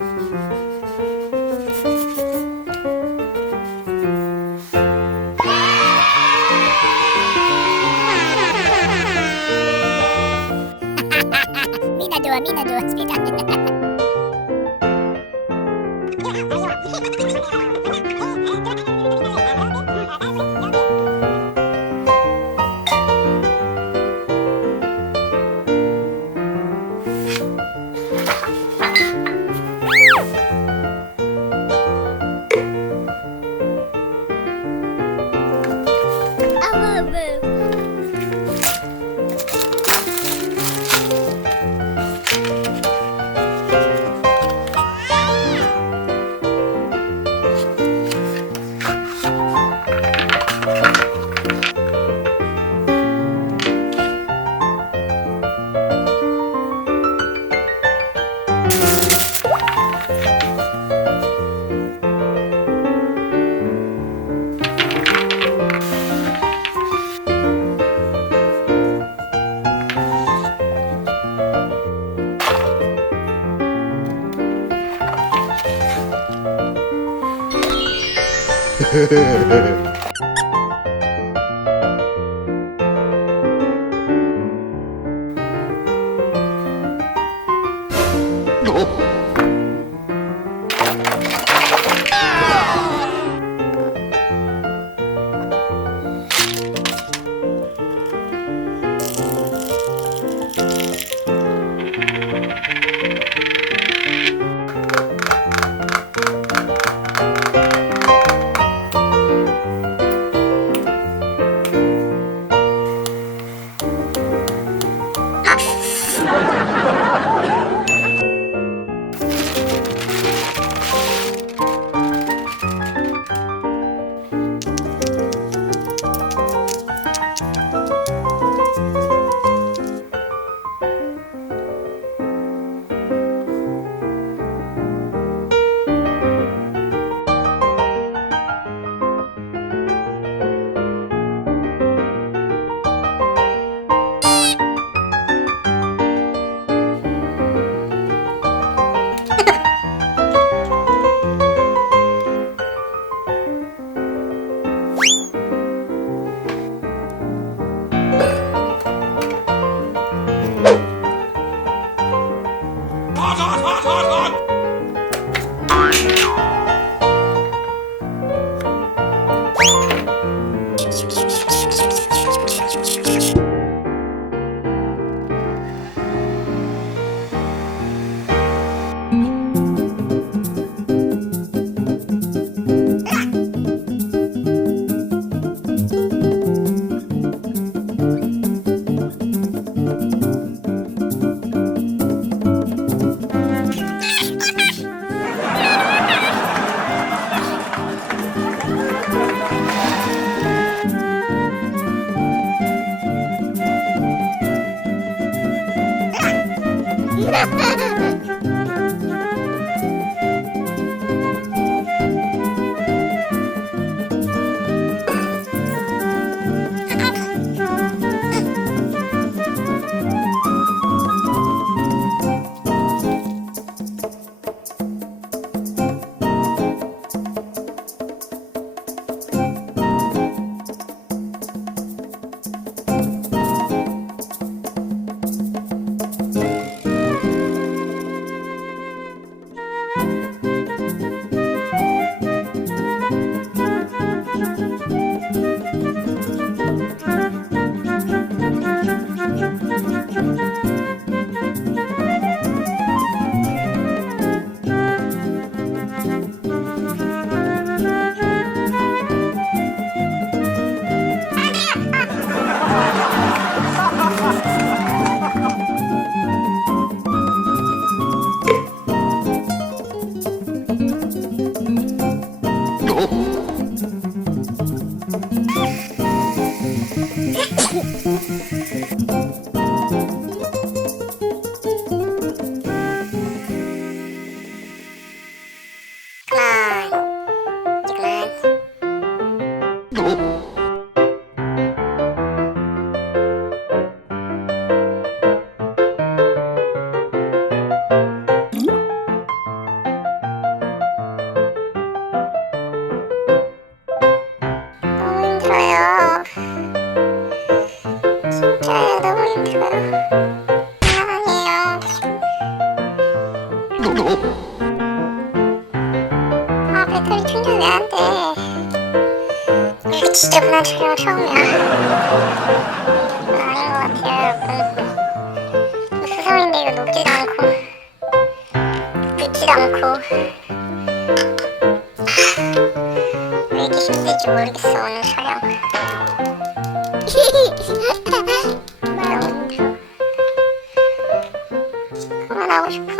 Minadua, aspetta. 진짜 너무 힘들어요. 아니에요. 아, 배터리 충전 왜 안 돼? 이게 진짜 무난 촬영 처음이야. 아닌 것 같아요, 여러분. 수성인데 이거 녹지도 않고 늦지도 않고 왜 이렇게 힘들지 모르겠어, 오늘 촬영. 너무 힘들어. 그만하고 싶어.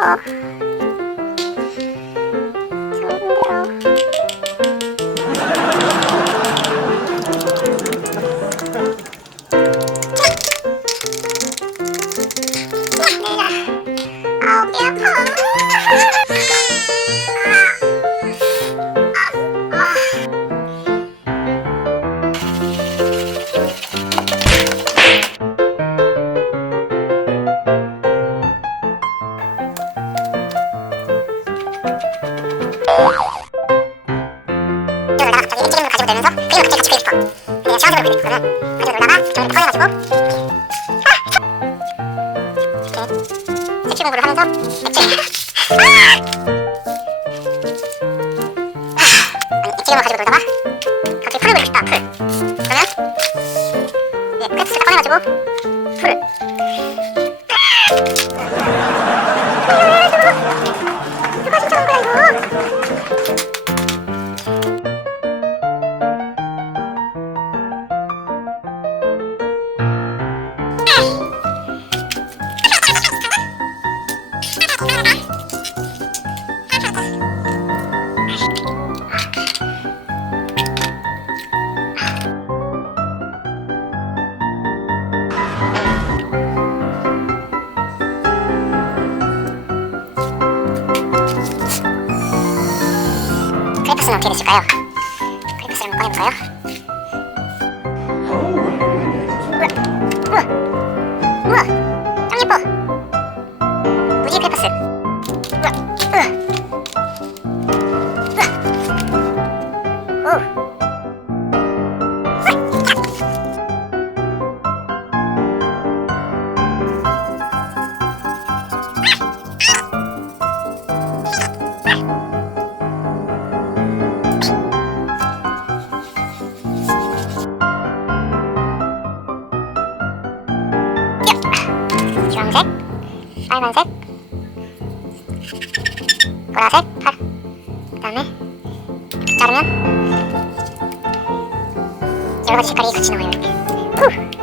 너무 힘들어. 아우, 배 아파. 놀다가 갑자기 찌개를 가지고 내면서 그림을 갑자기 같이 그리고 싶어. 그냥 시원하게 그리고 싶거든. 가지고 놀다가 정리를 꺼내가지고 이렇게 색칠 공부를 하면서 액체경을 가지고 놀다가 갑자기 풀을 그리고 싶다. 풀. 그러면 크레파스를 딱 꺼내가지고 풀을 누가 진짜 온 거야 이거. 크레파스는 어떻게 됐을까요? 크레파스를 한번 꺼내볼까요? 우와! 우와! 짱 예뻐! 무지개 크레파스! 우와! 우와! 우와! 오! 주황색, 빨간색, 보라색, 파란. 그 다음에 자르면 여러가지 색깔이 같이 나와요. 이렇게.